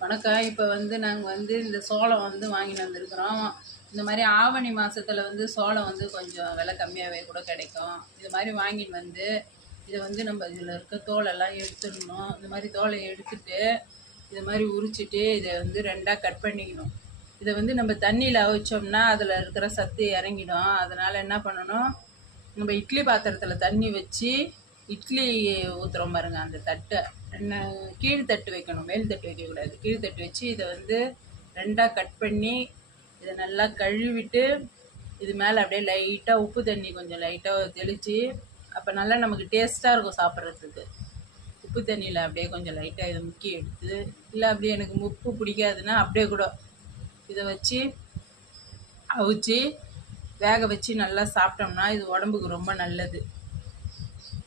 வணக்கம். இப்போ நாங்கள் இந்த சோளம் வாங்கிட்டு வந்திருக்கிறோம். இந்த மாதிரி ஆவணி மாதத்தில் சோளம் கொஞ்சம் விலை கம்மியாகவே கூட கிடைக்கும். இது மாதிரி வாங்கிட்டு இதை நம்ம இதில் இருக்க தோலெல்லாம் எடுத்துடணும். இந்த மாதிரி தோலை எடுத்துட்டு இது மாதிரி உரிச்சிட்டு இதை ரெண்டாக கட் பண்ணிக்கணும். இதை நம்ம தண்ணியில் அவிச்சோம்னா அதில் இருக்கிற சத்து இறங்கிடும். அதனால் என்ன பண்ணணும், நம்ம இட்லி பாத்திரத்தில் தண்ணி வச்சு இட்லி ஊற்றுறோம் பாருங்கள், அந்த தட்டை கீழ் தட்டு வைக்கணும், மேல் தட்டு வைக்கக்கூடாது. கீழ் தட்டு வச்சு இதை ரெண்டாக கட் பண்ணி இதை நல்லா கழுவிட்டு இது மேலே அப்படியே லைட்டாக உப்பு தண்ணி கொஞ்சம் லைட்டாக தெளித்து, அப்போ நல்லா நமக்கு டேஸ்ட்டாக இருக்கும் சாப்பிட்றதுக்கு. உப்பு தண்ணியில் அப்படியே கொஞ்சம் லைட்டாக இதை முக்கி எடுத்து, இல்லை அப்படியே எனக்கு உப்பு பிடிக்காதுன்னா அப்படியே கூட இதை வச்சு அவிச்சு வேக வச்சு நல்லா சாப்பிட்டோம்னா இது உடம்புக்கு ரொம்ப நல்லது.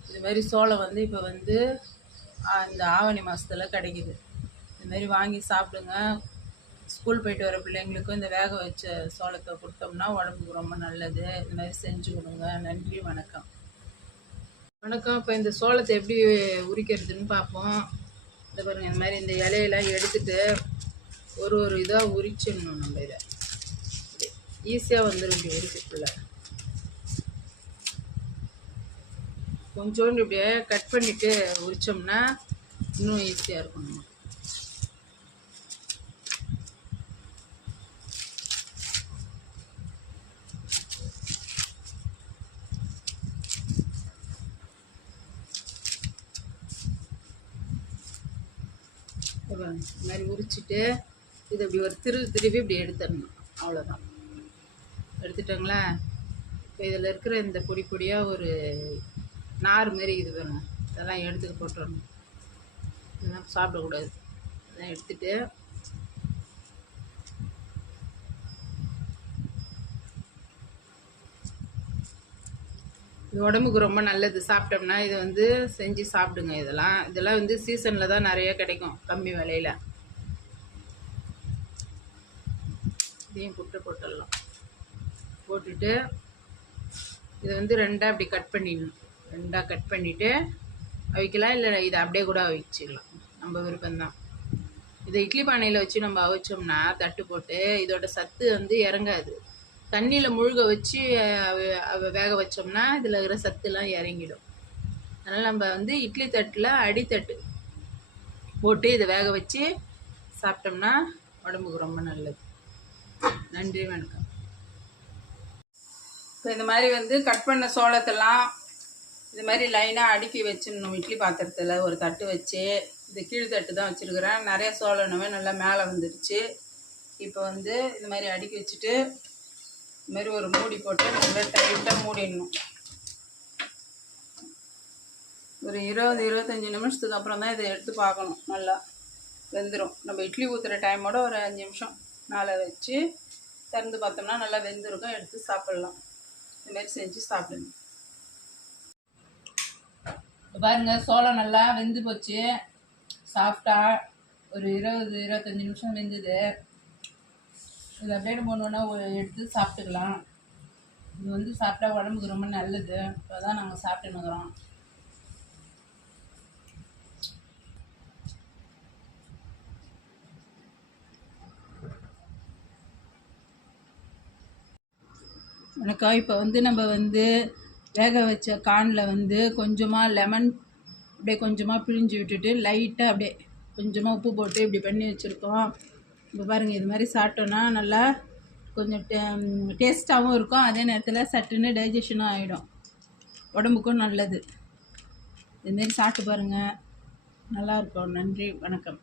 இது மாதிரி சோளம் இப்போ இந்த ஆவணி மாதத்தில் கிடைக்கிது. இதுமாரி வாங்கி சாப்பிடுங்க. ஸ்கூல் போயிட்டு வர பிள்ளைங்களுக்கும் இந்த வேக வச்ச சோளத்தை கொடுத்தோம்னா உடம்புக்கு ரொம்ப நல்லது. இது மாதிரி செஞ்சு கொடுங்க. நன்றி, வணக்கம். வணக்கம். இப்போ இந்த சோளத்தை எப்படி உரிக்கிறதுன்னு பார்ப்போம். இந்த பாருங்கள், இந்த மாதிரி இந்த இலையெல்லாம் எடுத்துட்டு ஒரு இதாக உரிச்சிடணும். நம்ம இதை ஈஸியாக வந்துடும் இப்படி உரிக்கிறதுக்குள்ள. கொஞ்சோண்டு இப்படியே கட் பண்ணிவிட்டு உரித்தோம்னா இன்னும் ஈஸியாக இருக்கும். இந்த மாதிரி உரிச்சிட்டு இது இப்படி ஒரு திருவி இப்படி எடுத்துடணும். அவ்வளோதான். எடுத்துட்டோங்களா? இப்போ இதில் இருக்கிற இந்த பொடி பொடியாக ஒரு நார் மாரி இது வேணும். இதெல்லாம் எடுத்துக்க போட்டுடணும். இதெல்லாம் சாப்பிடக்கூடாது. இதெல்லாம் எடுத்துட்டு இது உடம்புக்கு ரொம்ப நல்லது. சாப்பிட்டோம்னா இதை செஞ்சு சாப்பிடுங்க. இதெல்லாம் சீசனில் தான் நிறைய கிடைக்கும், கம்மி விலையில். இதையும் போட்டுடலாம். போட்டுட்டு இதை ரெண்டாக அப்படி கட் பண்ணிடணும். ரெண்டாக கட் பண்ணிவிட்டு அவிக்கலாம், இல்லை இதை அப்படியே கூட அவிச்சிடலாம், நம்ம விருப்பம்தான். இதை இட்லி பானையில் வச்சு நம்ம அவிச்சோம்னா தட்டு போட்டு இதோட சத்து இறங்காது. தண்ணியில் முழுக வச்சு வேக வச்சோம்னா இதில் இருக்கிற சத்துலாம் இறங்கிடும். அதனால் நம்ம இட்லி தட்டில் அடித்தட்டு போட்டு இதை வேக வச்சு சாப்பிட்டோம்னா உடம்புக்கு ரொம்ப நல்லது. நன்றி, வணக்கம். இப்போ இந்த மாதிரி கட் பண்ண சோளத்தெல்லாம் இது மாதிரி லைனாக அடுக்கி வச்சிடணும். இட்லி பாத்திரத்தில் ஒரு தட்டு வச்சு, இது கீழ் தட்டு தான் வச்சுருக்கிறேன். நிறைய சோளனமே நல்லா மேலே வந்துடுச்சு. இப்போ இது மாதிரி அடுக்கி வச்சுட்டு இது மாதிரி ஒரு மூடி போட்டு நல்லா டைட்டாக மூடிடணும். ஒரு 20-25 நிமிஷத்துக்கு அப்புறம் தான் இதை எடுத்து பார்க்கணும். நல்லா வெந்துடும். நம்ம இட்லி ஊற்றுற டைமோட ஒரு 5 நிமிஷம் மேலே வச்சு திறந்து பார்த்தோம்னா நல்லா வெந்திருக்கும். எடுத்து சாப்பிட்லாம். இதுமாரி செஞ்சு சாப்பிடுங்க. பாருங்க, சோளம் நல்லா வெந்து போச்சு. சாஃப்டாக ஒரு 20-25 நிமிஷம் வெந்துது. இது அப்படியே போனோன்னா எடுத்து சாப்பிட்டுக்கலாம். இது சாப்பிட்டா உடம்புக்கு ரொம்ப நல்லது. இப்போ தான் நாங்கள் சாப்பிட்டுன்னுக்குறோம். வணக்கம். இப்போ நம்ம வேக வச்ச கார்னில் கொஞ்சமாக லெமன் அப்படியே கொஞ்சமாக பிழிஞ்சு விட்டுட்டு லைட்டாக அப்படியே கொஞ்சமாக உப்பு போட்டு இப்படி பண்ணி வச்சுருக்கோம். இப்போ பாருங்கள், இது மாதிரி சாப்பிட்டோன்னா நல்லா கொஞ்சம் டேஸ்ட்டாகவும் இருக்கும். அதே நேரத்தில் சட்டுன்னு டைஜஷனும் ஆகிடும். உடம்புக்கும் நல்லது. இதுமாரி சாப்பிட்டு பாருங்கள், நல்லாயிருக்கும். நன்றி, வணக்கம்.